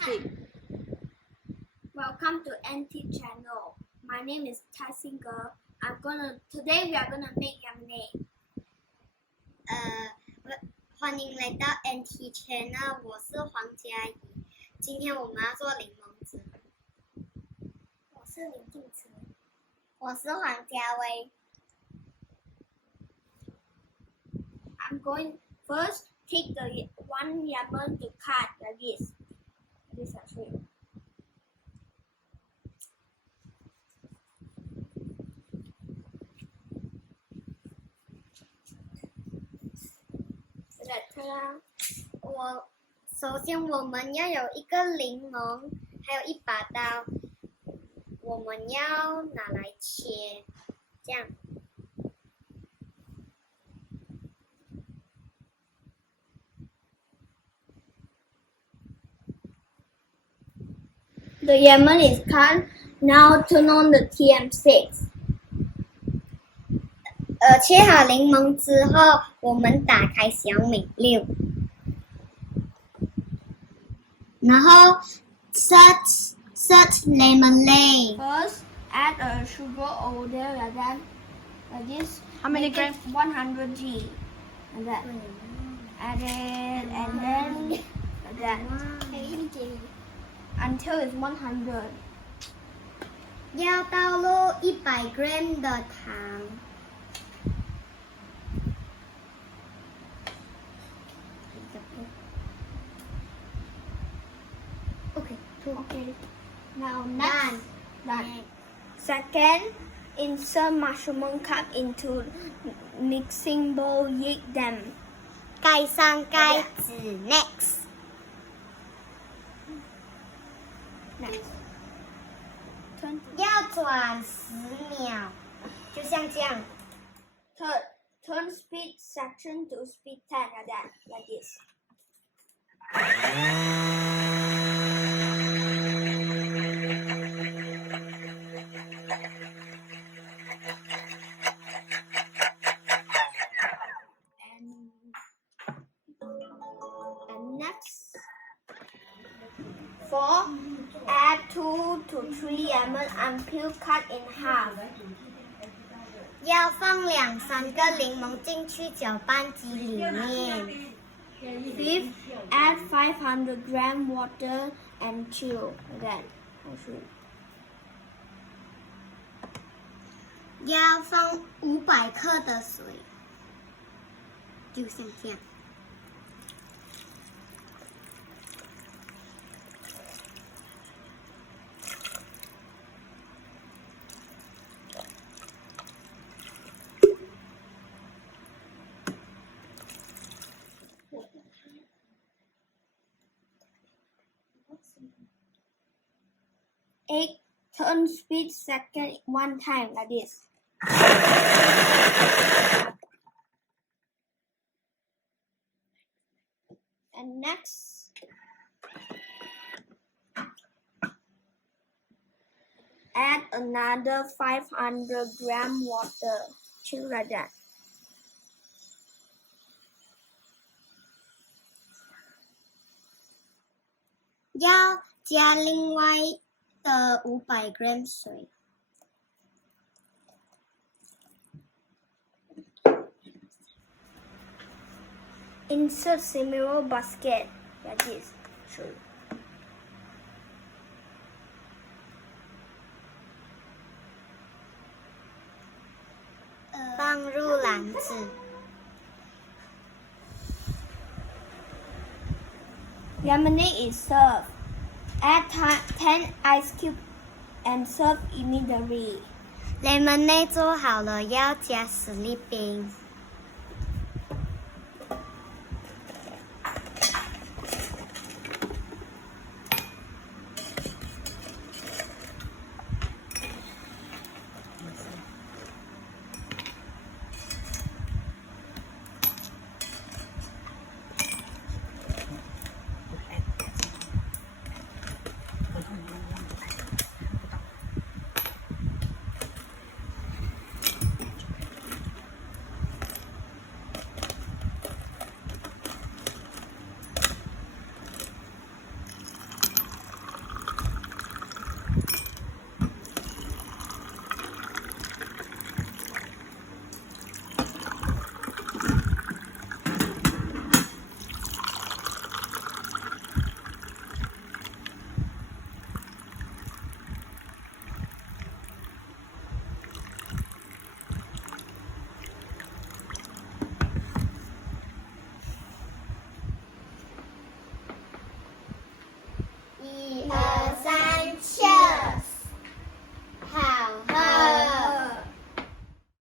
Speak. Welcome to NT channel. My name is Tyson Girl. Today we are gonna make lemonade. 欢迎来到 NT Channel， 我是黄佳怡。今天我们要做柠檬汁。我是林静慈。我是黄家威。I'm going first. Take the one lemon to cut like this. This is it.首先我们要有一个柠檬，还有一把刀，我们要拿来切，这样。The lemon is cut. Now turn on the TM6. 切好柠檬之后，我们打开小米六，然后 set lemonade. First, add a sugar over there like this. How many grams? 100 g. Like that. Add it and then like that. Until it's 100. 要倒入100 gram 的糖。Okay. Now next. Done. Second, insert mushroom cup into mixing bowl. Heat them. 盖上盖子 ，next。要转10秒，就像这样。Third, turn speed section to speed 10 like that, like this. And next, 4, add 2 to 3 lemon until cut in half. 要放2-3个柠檬进去搅拌机里面。Fifth, add 500 gram water and chill. Again, 要放500克的水，就像这样。8, turn speed second 1 time like this. And next, add another 500 gram water. Chill like that. 要加另外的500 gram 水。Insert similar basket like this. Show you. 放入篮子。Lemonade is served. Add 10 ice cubes and serve immediately. Lemonade 做好了，要加10粒冰。